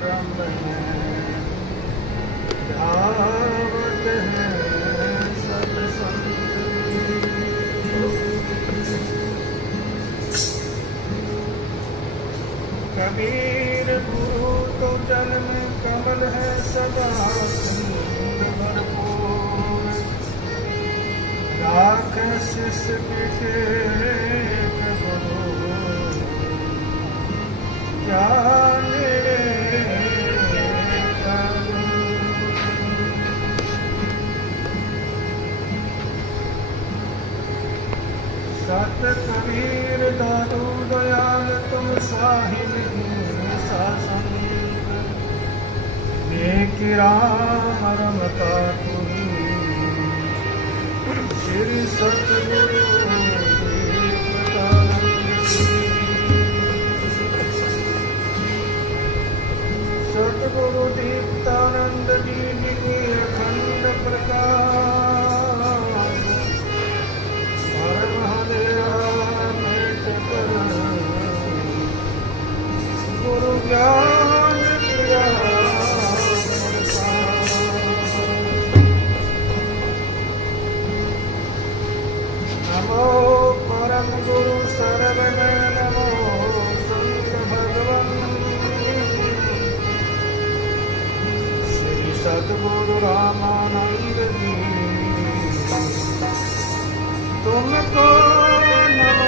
परम है, ध्यावत है सब संत। कबीर गुरु तो जन्म कमल है सदा सिंध भरपूर, राख शिष्य के गुरु जाने सत कबीर दादू दयाल तुम साहिब संग, नेक राम रमता तुही श्री सतगुरु सतगुरु दीप्तानंद जी के अखंड प्रकाश, हर महादेव गुरु ज्ञान प्रिया नमो परम गुरु शरण नमो संत भगवन, श्री सद्गुरु रामानंद जी तुमको नमो।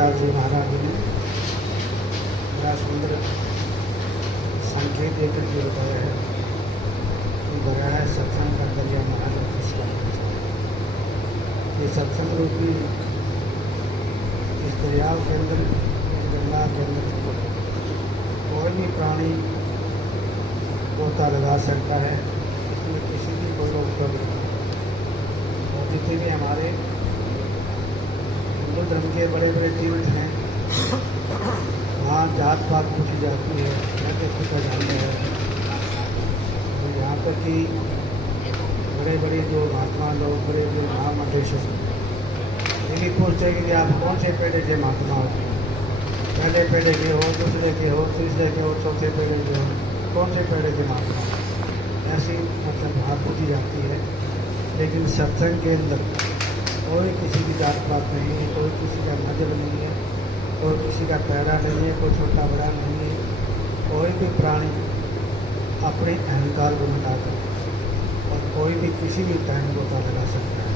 तुलसीदास जी महाराज ने बड़ा सुंदर संकेत देकर के बताया है कि बड़ा है सत्संग का दरिया महाराज जिसका ये सत्संग रूपी इस दरियाव के अंदर, इस गंगा के अंदर कोई भी प्राणी गोता लगा सकता है, इसमें किसी की कोई रोक टोक नहीं। और जितने भी हमारे हिंदू धर्म के बड़े बड़े तीर्थ हैं वहाँ जात पात पूछी जाती है, कैसे पूछा जाता है। तो यहाँ पर कि बड़े बड़े जो महात्मा लोग, बड़े बड़े महामंडेश्वर ये भी पूछते हैं कि आप कौन से पेड़े के महात्मा हो, पहले पेड़े के हो, दूसरे के हो, तीसरे के हो, चौथे पेड़े के हो, कौन से पेड़े के महात्मा हो, ऐसी मतलब बात पूछी जाती है। लेकिन सत्संग के अंदर कोई किसी की जात पात नहीं है, कोई किसी का मजहब नहीं है, कोई किसी का पैरा नहीं है, कोई छोटा बड़ा नहीं है। कोई भी प्राणी अपने अहंकार को मिटाकर और कोई भी किसी भी टाइम गोता लगा सकता है।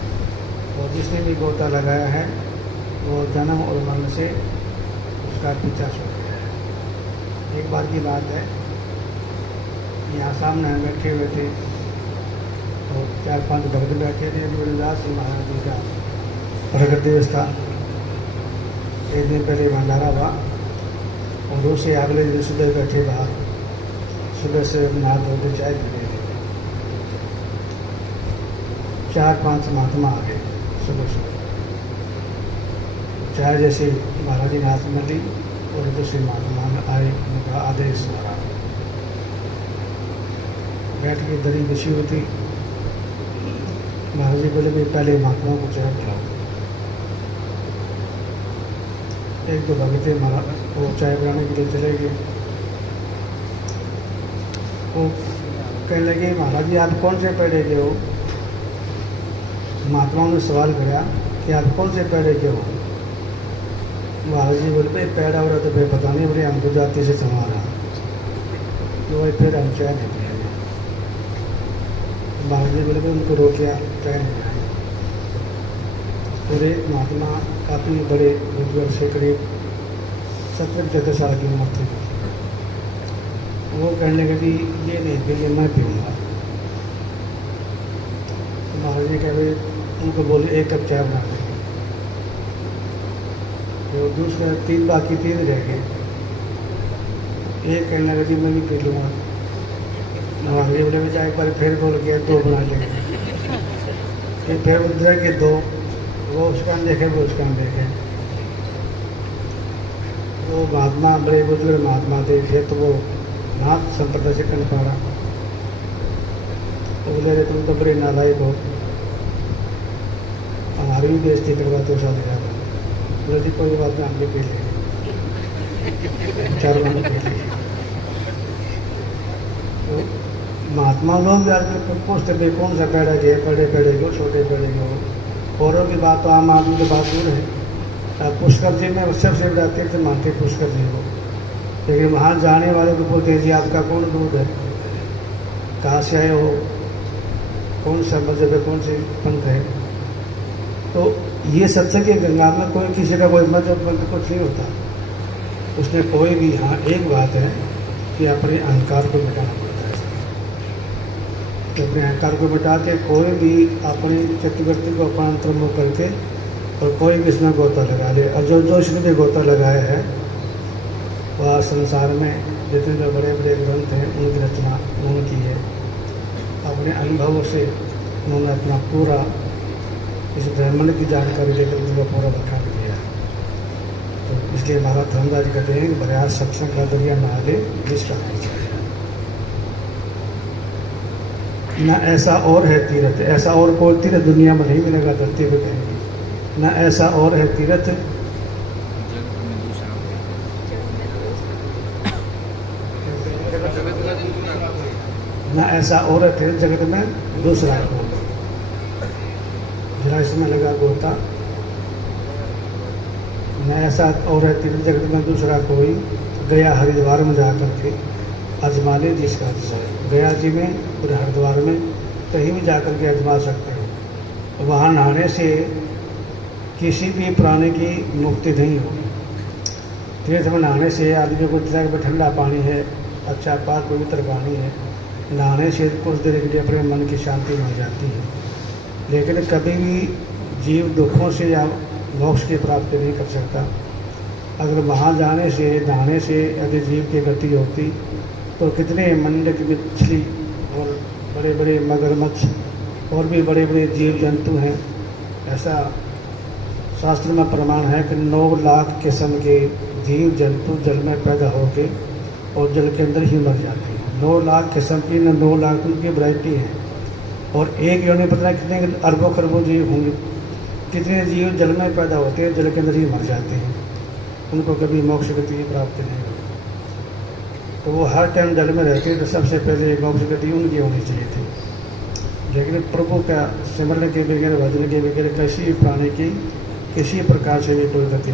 और जिसने भी गोता लगाया है वो जन्म और मरण से उसका पीछा छूट गया है। एक बार की बात है, यहाँ सामने हम बैठे हुए थे और 4-5 भक्त बैठे थे। गुरुदास जी महाराज जी का प्रकट दिवस था। एक दिन पहले भंडारा हुआ और उससे अगले दिन सुबह बैठे बाहर, सुबह से नहा धो के चाय पी रहे थे। 4-5 महात्मा आ गए सुबह सुबह। चाय जैसे महाराज जी ने हाथ में ली और दूसरे महात्मा आए, उनका आदेश महाराज बैठ के दरी बिछी हुई थी। महाराज जी बोले भी पहले महात्मा को चाय पिलाओ। एक दो भगत महाराज वो चाय बनाने के लिए चले गए। वो कहने लगे महाराज जी आप कौन से पेड़े के हो। महात्माओं ने सवाल किया कि आप कौन से पेड़े के हो। महाराज जी बोले भाई पेड़ा हो रहा तो भाई पता नहीं, बोले हमको जाति से संवारा तो भाई फिर हम चाय नहीं पिएंगे। महाराज जी बोले भाई उनको रोकिया, चाय नहीं पिएंगे। पूरे महात्मा काफ़ी बड़े बुजुर्ग से करीब 70-75 साल की उम्र थी। वो कहने लगे ये नहीं पिएंगे, मैं पीऊँगा। तो महाराज जी कहे उनको बोले 1 कप चाय बना देंगे। तो दूसरा 3 बाकी 3 रह गए। एक कहने लगा जी मैं भी पी लूँगा। महाराज जी बोले चाय एक बार फिर बोल गया 2 बना लेंगे। फिर उधर के 2, वो उसका देखे वो उसका देखे। वो महात्मा बड़े बुजुर्ग महात्मा थे, फिर तो वो नाथ संप्रदाय से कन पाड़ा। तो बोले तुम तो बड़े नालायक हो, हमारी भी बेइज्जती करवाते हो साथ ज़्यादा। बोले जी कोई बात नहीं, हम भी पी लेंगे। 4 महीने पी लिए। तो महात्मा लोग जाकर पूछते भाई कौन सा पेड़ा के, बड़े पेड़े को, छोटे पेड़े को। औरों की बात तो आम आदमी की बात दूर है। पुष्कर जी में सबसे बड़ा तीर्थ मानते पुष्कर जी को, लेकिन वहाँ जाने वाले को बोलते हैं जी आपका कौन दूध है, कहाँ से आए हो, कौन सा मजहब है, कौन से पंथ है। तो ये सत्संग के गंगा में कोई किसी का कोई मजहब पंथ कुछ नहीं होता। उसने कोई भी, हाँ एक बात है कि अपने अहंकार को मिटाना पड़ता है। कि अपने अहंकार को मिटा के कोई भी अपनी चतुर्थी को अपना अंतर्मुख करके और कोई भी इसमें गोता लगा ले। और जो इसने भी गोता लगाया है वह संसार में जितने जो बड़े बड़े ग्रंथ हैं उनकी रचना उन्होंने की है। अपने अनुभवों से उन्होंने अपना पूरा इस ब्राह्मण की जानकारी लेकर उनका पूरा बखान किया। तो इसलिए महाराज धर्मदास कहते हैं कि बड़ा सत्संग का दरिया नहा ले जिसका न ऐसा और है तीर्थ, ऐसा और कोई तीर्थ दुनिया में नहीं मिलेगा। धरती पे कहेंगे न ऐसा और है तीर्थ न ऐसा और है तीर्थ जगत में दूसरा को। जरा इसमें लगा गोता, न ऐसा और है तीर्थ जगत में दूसरा कोई। गया हरिद्वार में जाकर के आजमा ले जिसका अतिशय। गया जी में और हरिद्वार में कहीं भी जाकर के आजमा सकते हो। वहाँ नहाने से किसी भी प्राणी की मुक्ति नहीं होगी। तीर्थ में नहाने से आदमी को इतना कि ठंडा पानी है, अच्छा पाक पवित्र पानी है, नहाने से कुछ देर के लिए अपने मन की शांति मिल जाती है। लेकिन कभी भी जीव दुखों से या मोक्ष की प्राप्ति नहीं कर सकता। अगर वहाँ जाने से, नहाने से अगर जीव की गति होती तो कितने मंडक मछली और बड़े बड़े मगरमच्छ और भी बड़े बड़े जीव जंतु हैं। ऐसा शास्त्र में प्रमाण है कि 9 लाख किस्म के जीव जंतु जल में पैदा होके और जल के अंदर ही मर जाते हैं। 9 लाख किस्म की, 9 लाख उनकी वैरायटी है। और एक योनि पता नहीं कितने अरबों खरबों जीव होंगे, कितने जीव जल में पैदा होते हैं, जल के अंदर ही मर जाते हैं, उनको कभी मोक्ष गति प्राप्त नहीं होती। तो वो हर टाइम जल में रहते हैं, तो सबसे पहले मोक्ष गति उनकी होनी चाहिए थी। लेकिन प्रभु का सिमरन के बगैर, भजन के बगैर किसी भी प्राणी की किसी प्रकार से भी कोई गति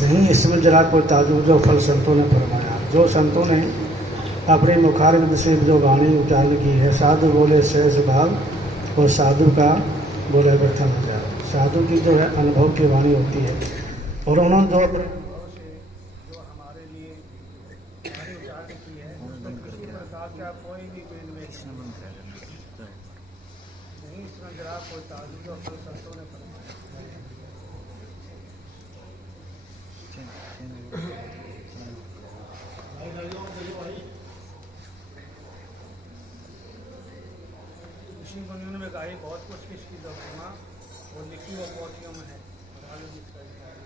नहीं। इसमें जरा कोई ताजुब जो फल संतों ने फरमाया। जो संतों ने अपने मुखारविंद से जो वाणी उच्चारण की है, साधु बोले सहज भाव और साधु का बोले प्रथम हजार। साधु की जो है अनुभव की वाणी होती है, और उन्होंने जो अपने अनुभव से जो हमारे लिए वाणी उच्चारण की है, उसमें किसी प्रकार का कोई भी भेद नहीं। इसमें जरा कोई ताजुब जो फल संतों ने फरमाया। ऋषि मुनियों में गाई बहुत कुछ किसकी दौड़ना और लिखी हुआ पौधियों में है।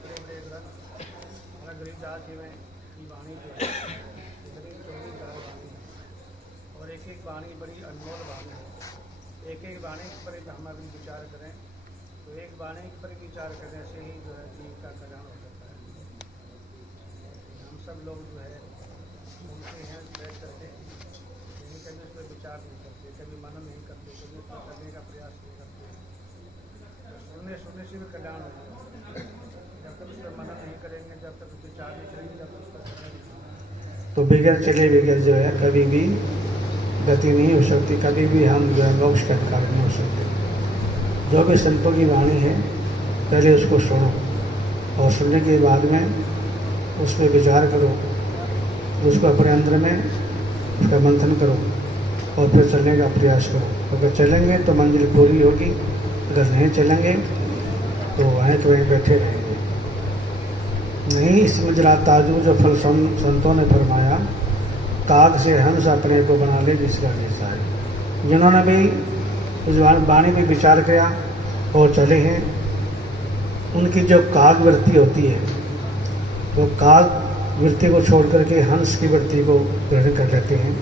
बड़े बड़े ग्रंथ हमारा गरीबदास जी में की वाणी जो है करीब 24,000 वाणी है, और एक एक वाणी बड़ी अनमोल वाणी है। एक एक वाणी पर हम अगर विचार करें तो एक वाणी पर विचार करने से ही जो है जीव का कल्याण हो सकता है। हम सब लोग जो है सुनते हैं बैठ करके, लेकिन कभी उस पर विचार नहीं करते, कभी मनन नहीं करते, कभी उसको करने का प्रयास नहीं करते। सुनने से भी कल्याण होगा। जब तक उस पर मनन नहीं करेंगे, जब तक विचार नहीं करेंगे, जब तक उस पर तो बगैर चले बगैर जो है कभी भी गति नहीं हो सकती, कभी भी हम जो है मोक्ष का अधिकार नहीं हो सकते। जो भी संतों की वाणी है पहले उसको सुनो, और सुनने के बाद में उस पर विचार करो, उसको अपने अंदर में उसका मंथन करो, और फिर चलने का प्रयास करो। अगर चलेंगे तो मंजिल पूरी होगी, अगर नहीं चलेंगे तो वहीं तो वहीं बैठे रहेंगे। नहीं इसमें जरा ताजु जो फल संतों ने फरमाया, काग से हंस अपने को बना ले जिसका जैसा है। जिन्होंने भी इस वाणी में विचार किया और चले हैं, उनकी जो काग वृत्ति होती है वो काग वृत्ति को छोड़ करके हंस की वृत्ति को ग्रहण कर लेते हैं।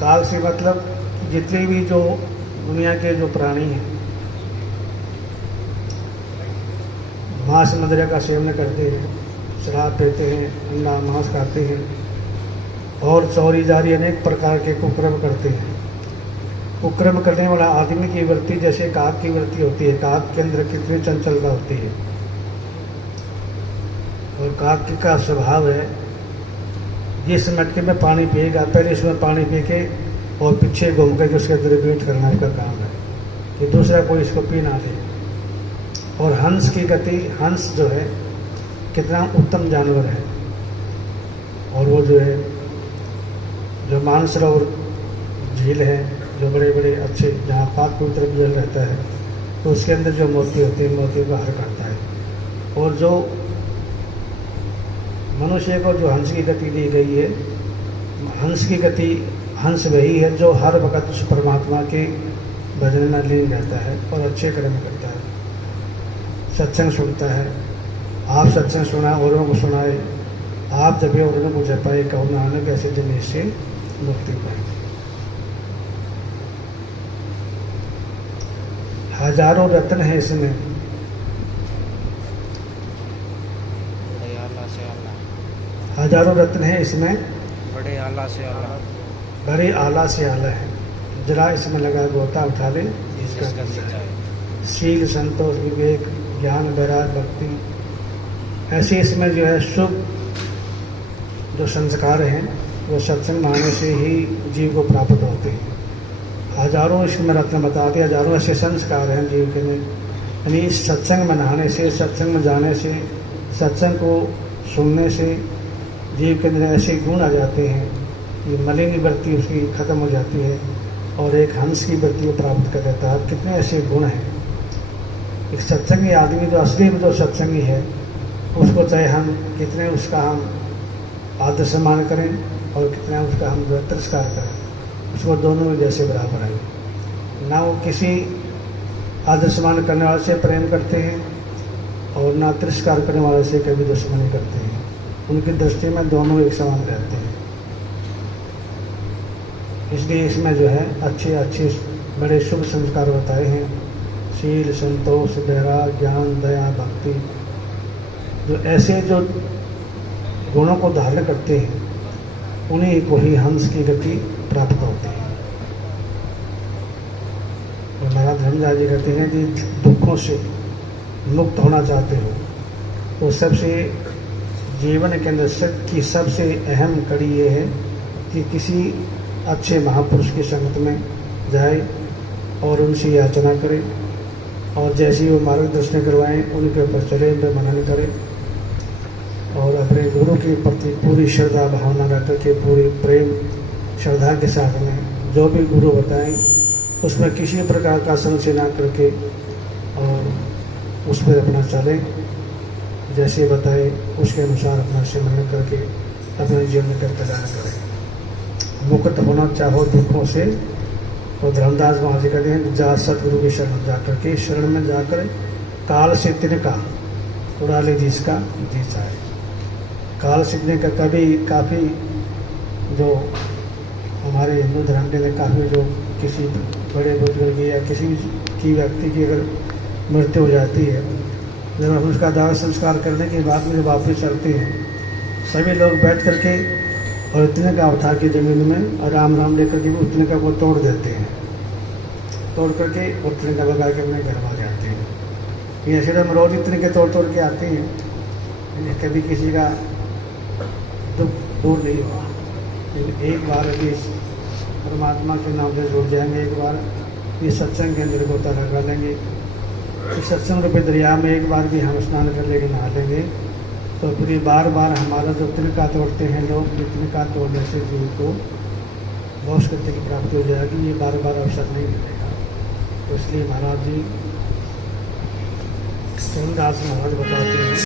काग से मतलब जितने भी जो दुनिया के जो प्राणी हैं, मांस मदिरा का सेवन करते हैं, शराब पीते हैं, अंडा मांस खाते हैं, और चोरी जारी अनेक प्रकार के कुक्रम करते हैं। कुक्रम करने वाला आदमी की वृत्ति जैसे काग की वृत्ति होती है। काग के अंदर कितनी चंचलता होती है, और काग का स्वभाव है जिस मटके में पानी पिएगा पहले इसमें पानी पी के और पीछे घूम करके उसके अंदर वेट करना इसका काम है कि दूसरा कोई इसको पी ना ले। और हंस की गति, हंस जो है कितना उत्तम जानवर है, और वो जो है जो मानसरोवर झील है, जो बड़े बड़े अच्छे जहाँ पाक पवित्र जल रहता है, तो उसके अंदर जो मोती होते हैं मोतियों का हर करता है। और जो मनुष्य को जो हंस की गति दी गई है, हंस की गति, हंस वही है जो हर वक्त उस परमात्मा के भजन में लीन रहता है और अच्छे कर्म करता है, सत्संग सुनता है। आप सत्संग सुना औरों को सुनाए, आप जपे औरों को जपाए, कहो नानक ऐसे जन इससे मुक्ति पाए। हजारों रत्न है इसमें, हजारों रत्न है इसमें, बड़े आला से आला, बड़े आला से आला है। जरा इसमें लगा गोता उठा ले जिसका है। शील, संतोष, विवेक, ज्ञान, वैराग, भक्ति, ऐसे इसमें जो है शुभ जो संस्कार हैं वो सत्संग माने से ही जीव को प्राप्त होते हैं। हजारों इसमें रत्न बताते, हजारों ऐसे संस्कार हैं जीव के में। यानी इस सत्संग में नहाने से, सत्संग में जाने से सत्संग को सुनने से जीव के अंदर ऐसे गुण आ जाते हैं कि मलिनी वृत्ति उसकी खत्म हो जाती है और एक हंस की वृत्ति को प्राप्त कर देता है। कितने ऐसे गुण हैं। एक सत्संगी आदमी जो असली में जो सत्संगी है उसको चाहे हम कितने उसका हम आदर सम्मान करें और कितना उसका हम जो तिरस्कार करें, उसको दोनों में जैसे बराबर है। ना वो किसी आदर सम्मान करने वाले से प्रेम करते हैं और ना तिरस्कार करने वाले से कभी दुश्मनी करते हैं। उनकी दृष्टि में दोनों एक समान रहते हैं। इसलिए इसमें जो है अच्छे अच्छे बड़े शुभ संस्कार बताए हैं। शील, संतोष, वैराग्य, ज्ञान, दया, भक्ति, जो ऐसे जो गुणों को धारण करते हैं उन्हीं को ही हंस की गति प्राप्त होती है। और महाराज धर्मदास जी कहते हैं कि दुखों से मुक्त होना चाहते हो तो सबसे जीवन के अंदर की सबसे अहम कड़ी ये है कि किसी अच्छे महापुरुष की संगत में जाए और उनसे याचना करे और जैसी वो मार्गदर्शन करवाएं उनके ऊपर चले, उन पर मनन करे और अपने गुरु के प्रति पूरी श्रद्धा भावना रख करके पूरी प्रेम श्रद्धा के साथ में जो भी गुरु बताएं उसमें किसी प्रकार का संशय ना करके और उस पर अपना चले, जैसे बताए उसके अनुसार अपना सिमरन करके अपने जीवन में कल्याण करें। मुक्त होना चाहो दुखों से तो धर्मदास महाराज जी कहते हैं जा सतगुरु की शरण जा करके, शरण में जाकर काल से तिनका उड़ा ले जिसका जी चाहे। काल सीखने का कभी काफ़ी जो हमारे हिंदू धर्म के लिए काफ़ी जो किसी बड़े बुजुर्ग या किसी की व्यक्ति की अगर मृत्यु हो जाती है, जब हम उसका दाह संस्कार करने के बाद में जब वापस चलते हैं सभी लोग बैठ करके और इतने का उठा के ज़मीन में और राम राम लेकर के उतने का वो तोड़ देते हैं, तोड़ करके उतने का लगा के अपने घर आ जाते हैं। ये ऐसे हम रोज इतने के तोड़ के आते हैं, कभी किसी का दुख दूर नहीं हुआ। लेकिन एक बार यदि परमात्मा के नाम से जुड़ जाएंगे, एक बार ये सत्संग के अंदर गोता लगा लेंगे, इस सत्संग रूपी दरिया में एक बार भी हम स्नान कर लेंगे, नहा लेंगे, तो फिर बार बार हमारा जो तिनका तोड़ते हैं लोग, तिनका तोड़ने से जीव को बहुत गति की प्राप्ति हो जाएगी। ये बार बार अवसर नहीं मिलेगा। तो इसलिए महाराज जी धर्मदास महाराज बताते हैं